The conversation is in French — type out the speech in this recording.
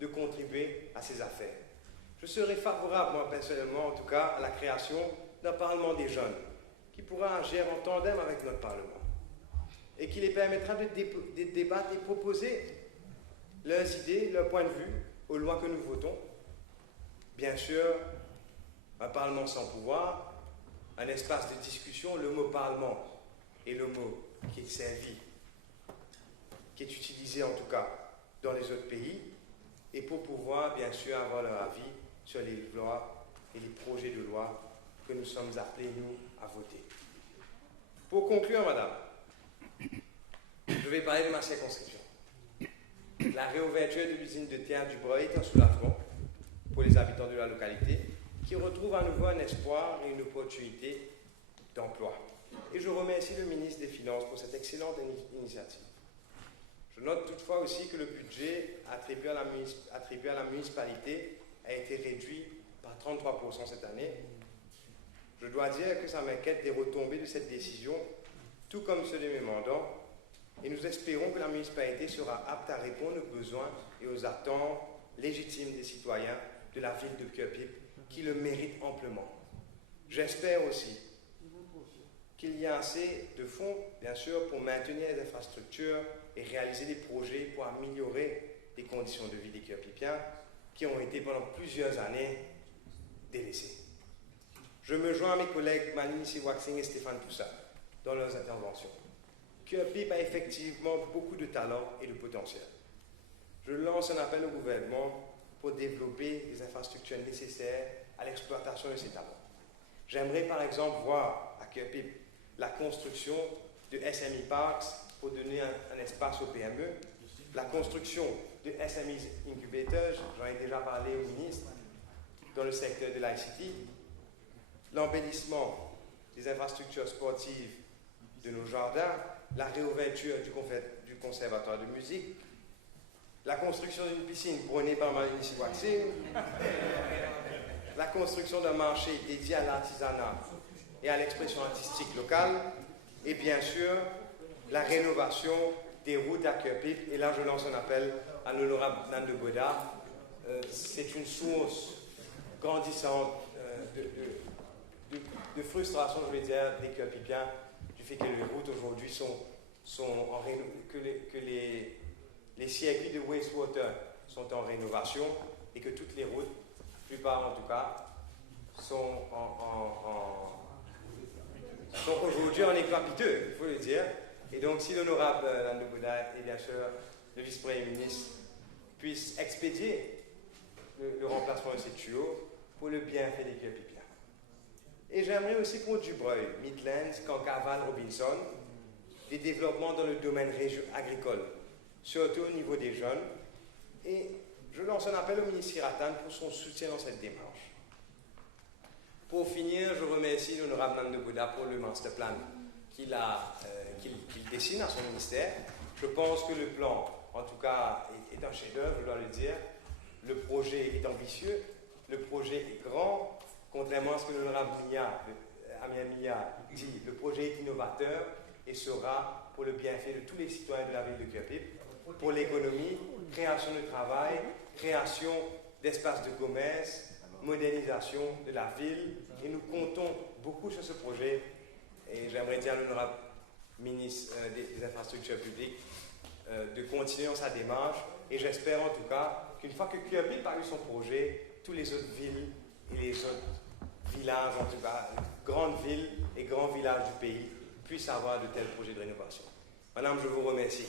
de contribuer à ces affaires. Je serais favorable, moi personnellement en tout cas, à la création d'un Parlement des jeunes, qui pourra agir en tandem avec notre Parlement, et qui les permettra de débattre et proposer leurs idées, leurs points de vue aux lois que nous votons. Bien sûr, un Parlement sans pouvoir, un espace de discussion, le mot Parlement est le mot qui est servi, qui est utilisé en tout cas dans les autres pays, et pour pouvoir bien sûr avoir leur avis sur les lois et les projets de loi que nous sommes appelés, nous, à voter. Pour conclure, madame, je vais parler de ma circonscription. La réouverture de l'usine de terre du Breuil est un soulagement pour les habitants de la localité, qui retrouvent à nouveau un espoir et une opportunité d'emploi. Et je remercie le ministre des Finances pour cette excellente initiative. Je note toutefois aussi que le budget attribué à la municipalité a été réduit par 33% cette année. Je dois dire que ça m'inquiète des retombées de cette décision, tout comme ceux de mes mandants, et nous espérons que la municipalité sera apte à répondre aux besoins et aux attentes légitimes des citoyens de la ville de Curepipe, qui le méritent amplement. J'espère aussi qu'il y a assez de fonds, bien sûr, pour maintenir les infrastructures et réaliser des projets pour améliorer les conditions de vie des Curepipiens qui ont été pendant plusieurs années délaissés. Je me joins à mes collègues Malini Siwaxing et Stéphane Poussa dans leurs interventions. Curepipe a effectivement beaucoup de talent et de potentiel. Je lance un appel au gouvernement pour développer les infrastructures nécessaires à l'exploitation de ces talents. J'aimerais par exemple voir à Curepipe la construction de SME Parks pour donner un espace aux PME, la construction de SME Incubators, j'en ai déjà parlé au ministre, dans le secteur de l'ICT, l'embellissement des infrastructures sportives de nos jardins, la réouverture du conservatoire de musique, la construction d'une piscine prônée par Malini Siwaxing, la construction d'un marché dédié à l'artisanat et à l'expression artistique locale, et bien sûr, la rénovation des routes à Curepipe. Et là, je lance un appel à l'honorable Nando Boda. C'est une source grandissante de frustration, je vais dire, des Curepipiens, du fait que les routes aujourd'hui que les circuits de wastewater sont en rénovation et que toutes les routes, la plupart en tout cas, sont aujourd'hui en éclat piteux, il faut le dire. Et donc, si l'honorable Nando Boda et bien sûr le vice-premier ministre puissent expédier le remplacement de ces tuyaux pour le bienfait des Curepipiens. Et j'aimerais aussi pour Dubreuil, Midlands, Cancavale, Robinson, des développements dans le domaine agricole, surtout au niveau des jeunes. Et je lance un appel au ministre Siratan pour son soutien dans cette démarche. Pour finir, je remercie l'honorable Nando Boda pour le master plan qu'il dessine à son ministère. Je pense que le plan, en tout cas, est un chef-d'œuvre, je dois le dire. Le projet est ambitieux, le projet est grand. Contrairement à ce que l'honorable Amia Mia dit, le projet est innovateur et sera pour le bienfait de tous les citoyens de la ville de Curepipe, pour l'économie, création de travail, création d'espaces de commerce, modernisation de la ville. Et nous comptons beaucoup sur ce projet. Et j'aimerais dire à l'honorable ministre des Infrastructures publiques de continuer dans sa démarche. Et j'espère en tout cas qu'une fois que Curepipe a eu son projet, toutes les autres villes et les autres villages, en tout cas, grandes villes et grands villages du pays, puissent avoir de tels projets de rénovation. Madame, je vous remercie.